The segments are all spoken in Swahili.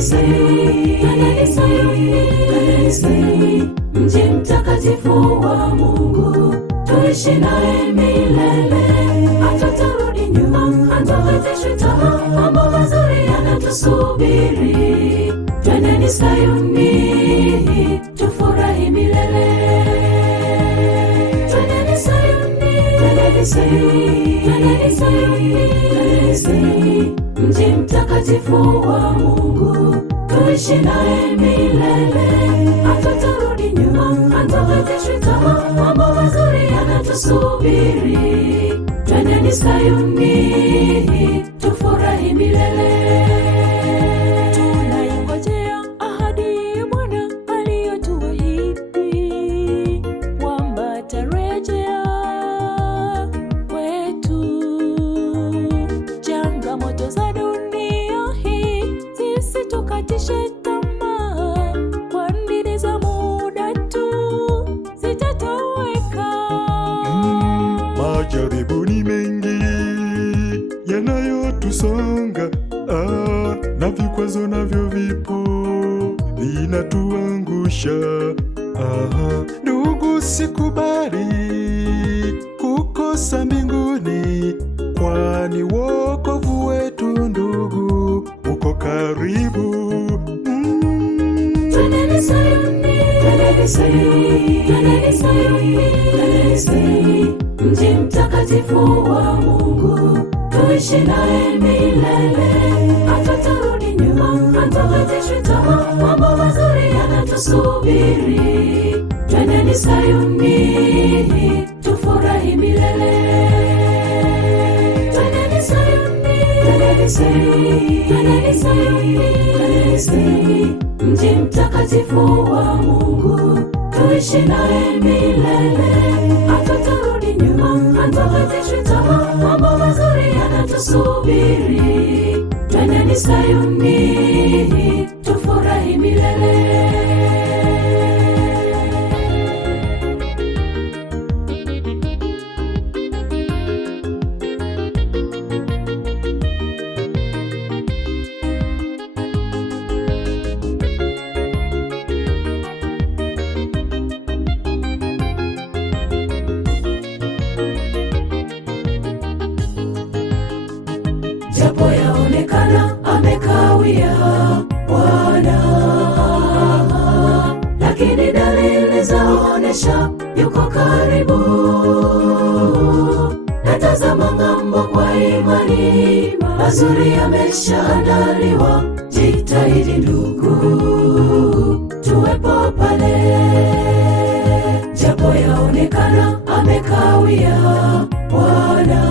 twendeni Sayuni, mji mtakatifu wa Mungu, tuishi naye milele. Hatutarudi nyuma, hatukatishwi tamaa, mambo mazuri yanatusubiri. Twendeni Sayuni, tufurahi milele. Twendeni Sayuni, mji mtakatifu wa Mungu, tuishi naye milele. Hatutarudi nyuma, hatukatishwi tamaa, mambo mazuri yanatusubiri. Twendeni Sayuni, tufurahi milele. Tunaingojea ahadi ya Bwana aliyotuahidi, kwamba atarejea kwetu. Changamoto za dunia hii zisitukatishe tamaa, kwani ni za muda tu, zitatoweka. Majaribu ni mengi yanayotusonga, na vikwazo navyo vipo vinatuangusha. Ndugu, sikubali kukosa mbinguni, kwani wokovu wetu ndugu uko karibu. Twendeni Sayuni, mji mtakatifu wa Mungu, tuishi naye milele. Hatutarudi nyuma, hatukatishwi tamaa, mambo mazuri yanatusubiri. Twendeni Sayuni, tufurahi milele. Twendeni Sayuni, mji mtakatifu wa Mungu, tuishi naye milele. Hatutarudi nyuma, hatukatishwi tamaa, mambo mazuri yanatusubiri. Twendeni Sayuni, tufurahi milele. Japo yaonekana amekawia Bwana, lakini dalili zaonesha yuko karibu. Natazama ng'ambo kwa imani, mazuri yameshaandaliwa. Jitahidi ndugu, tuwepo pale. Japo yaonekana amekawia Bwana,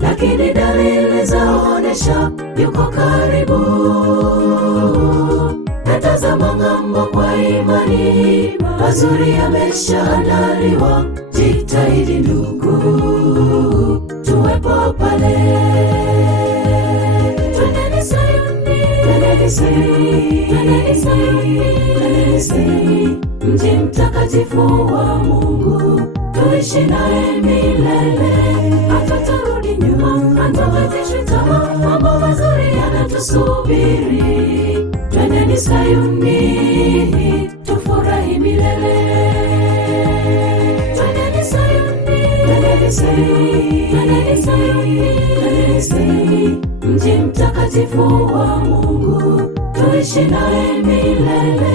lakini dalili zaonesha yuko karibu. Natazama ng'ambo kwa imani, mazuri yameshaandaliwa. Jitahidi ndugu, tuwepo pale. Twendeni Sayuni, mji mtakatifu wa Mungu, tuishi naye milele. Hatutarudi nyuma, hatukatishwi tamaa, mambo mazuri yanatusubiri. Twendeni Sayuni, tufurahi milele. Twendeni Sayuni, mji mtakatifu wa Mungu, tuishi naye milele.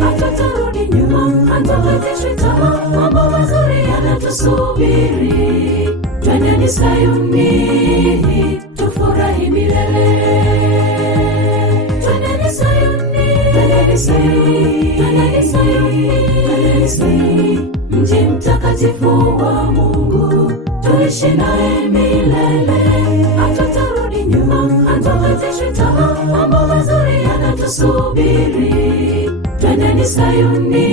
Hatutarudi nyuma, hatukatishwi tamaa, mambo mazuri yanatusubiri. Twendeni Sayuni, tufurahi milele. Twendeni Sayuni, mji mtakatifu wa Mungu, tuishi naye milele. Hatutarudi nyuma, hatukatishwi tamaa, mambo mazuri yanatusubiri. Twendeni Sayuni,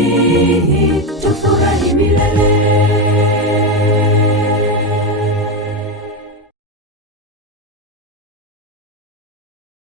tufurahi milele.